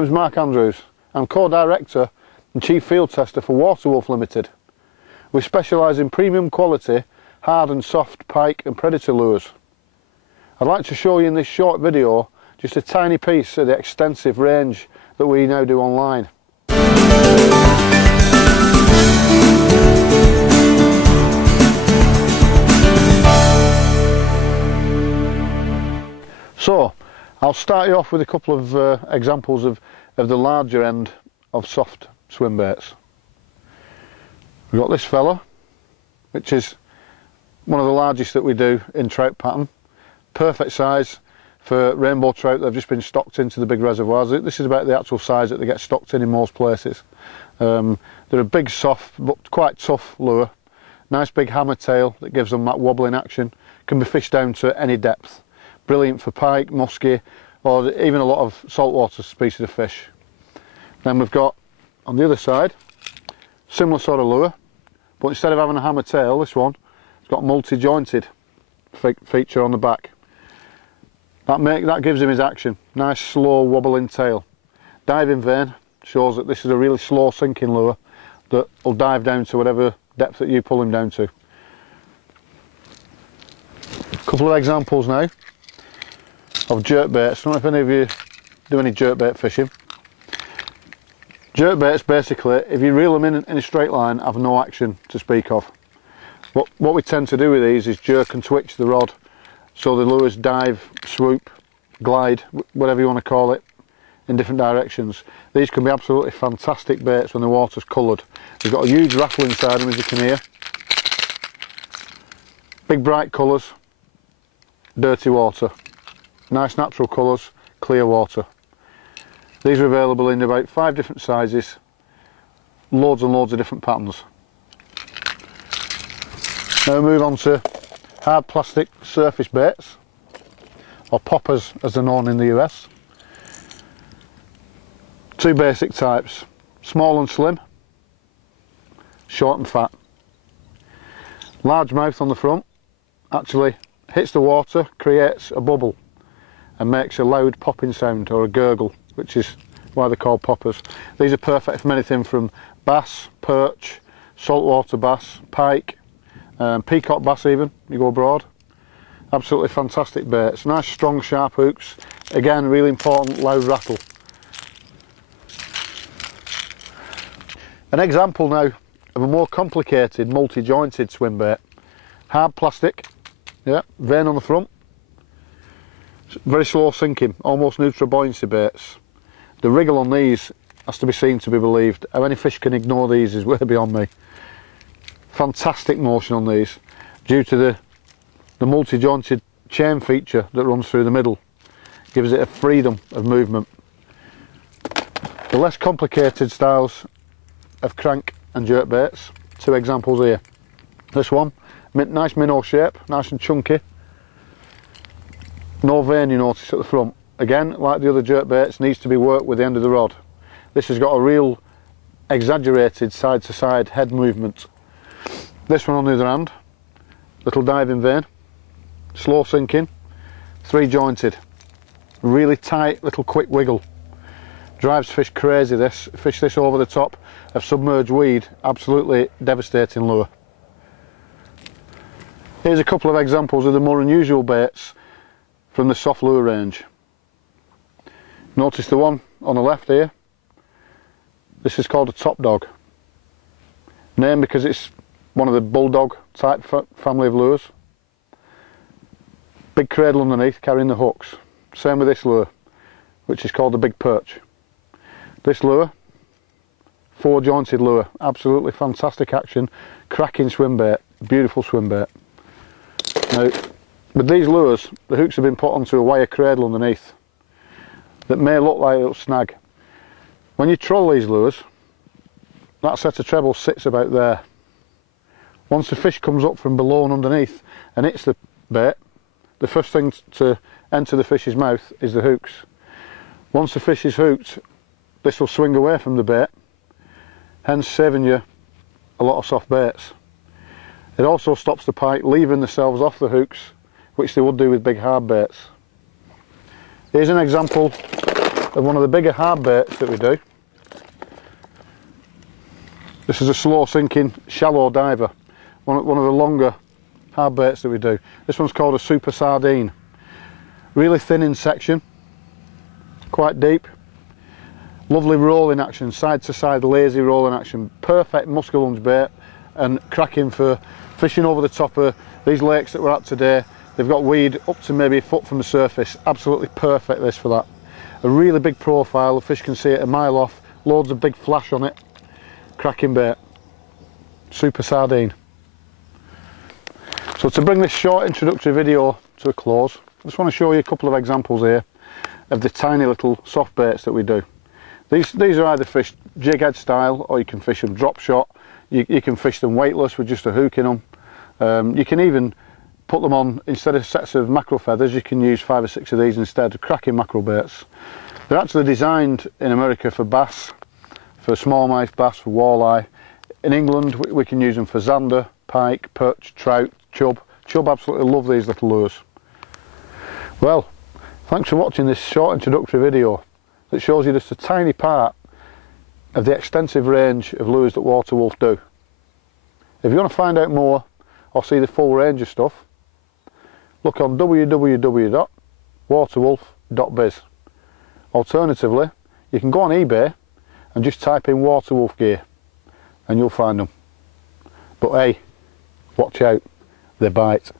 name's Mark Andrews. I'm co-director and chief field tester for Waterwolf Limited. We specialise in premium quality, hard and soft pike and predator lures. I'd like to show you in this short video just a tiny piece of the extensive range that we now do online. So, I'll start you off with a couple of examples of the larger end of soft swim baits. We've got this fella, which is one of the largest that we do in trout pattern. Perfect size for rainbow trout that have just been stocked into the big reservoirs. This is about the actual size that they get stocked in most places. They're a big, soft, but quite tough lure. Nice big hammer tail that gives them that wobbling action. Can be fished down to any depth. Brilliant for pike, muskie, or even a lot of saltwater species of fish. Then we've got, on the other side, similar sort of lure, but instead of having a hammer tail, this one, it's got a multi-jointed feature on the back. That gives him his action. Nice, slow, wobbling tail. Diving vane shows that this is a really slow sinking lure that will dive down to whatever depth that you pull him down to. A couple of examples now of jerkbaits. I don't know if any of you do any jerkbait fishing. Jerkbaits basically, if you reel them in a straight line, have no action to speak of. What we tend to do with these is jerk and twitch the rod so the lures dive, swoop, glide, whatever you want to call it, in different directions. These can be absolutely fantastic baits when the water's coloured. They've got a huge rattle inside them, as you can hear. Big bright colours, dirty water. Nice natural colours, clear water. These are available in about 5 different sizes, loads and loads of different patterns. Now we move on to hard plastic surface baits, or poppers as they're known in the US. 2 basic types, small and slim, short and fat. Large mouth on the front, actually hits the water, creates a bubble and makes a loud popping sound, or a gurgle, which is why they're called poppers. These are perfect for anything from bass, perch, saltwater bass, pike, peacock bass even, you go abroad. Absolutely fantastic baits. Nice strong sharp hooks. Again, really important, loud rattle. An example now of a more complicated multi-jointed swim bait. Hard plastic, yeah, vane on the front. Very slow sinking, almost neutral buoyancy baits. The wriggle on these has to be seen to be believed. How any fish can ignore these is way beyond me. Fantastic motion on these due to the multi-jointed chain feature that runs through the middle. Gives it a freedom of movement. The less complicated styles of crank and jerk baits, 2 examples here. This one, nice minnow shape, nice and chunky. No vane, you notice, at the front. Again, like the other jerk baits, needs to be worked with the end of the rod. This has got a real exaggerated side to side head movement. This one on the other hand, little diving vane, slow sinking, 3 jointed, really tight little quick wiggle. Drives fish crazy this, fish this over the top of submerged weed, absolutely devastating lure. Here's a couple of examples of the more unusual baits from the soft lure range. Notice the one on the left here. This is called a top dog. Named because it's one of the bulldog type family of lures. Big cradle underneath carrying the hooks. Same with this lure, which is called the big perch. This lure, 4 jointed lure, absolutely fantastic action, cracking swim bait, beautiful swim bait. Now, with these lures, the hooks have been put onto a wire cradle underneath that may look like a little snag. When you troll these lures, that set of trebles sits about there. Once the fish comes up from below and underneath and hits the bait, the first thing to enter the fish's mouth is the hooks. Once the fish is hooked, this will swing away from the bait, hence saving you a lot of soft baits. It also stops the pike leaving themselves off the hooks, which they would do with big hard baits. Here's an example of one of the bigger hard baits that we do. This is a slow sinking shallow diver, one of the longer hard baits that we do. This one's called a super sardine. Really thin in section, quite deep, lovely rolling action, side to side lazy rolling action, perfect muskellunge bait and cracking for fishing over the top of these lakes that we're at today. They've got weed up to maybe a foot from the surface, absolutely perfect this for that. A really big profile, the fish can see it a mile off, loads of big flash on it, cracking bait, super sardine. So to bring this short introductory video to a close, I just want to show you a couple of examples here of the tiny little soft baits that we do. These are either fished jig head style, or you can fish them drop shot. You can fish them weightless with just a hook in them. You can even put them on, instead of sets of mackerel feathers, you can use 5 or 6 of these instead, of cracking mackerel baits. They're actually designed in America for bass, for smallmouth bass, for walleye. In England we can use them for zander, pike, perch, trout, chub. Chub absolutely love these little lures. Well, thanks for watching this short introductory video that shows you just a tiny part of the extensive range of lures that Waterwolf do. If you want to find out more or see the full range of stuff, look on www.waterwolf.biz. Alternatively, you can go on eBay and just type in Waterwolf gear and you'll find them. But hey, watch out, they bite.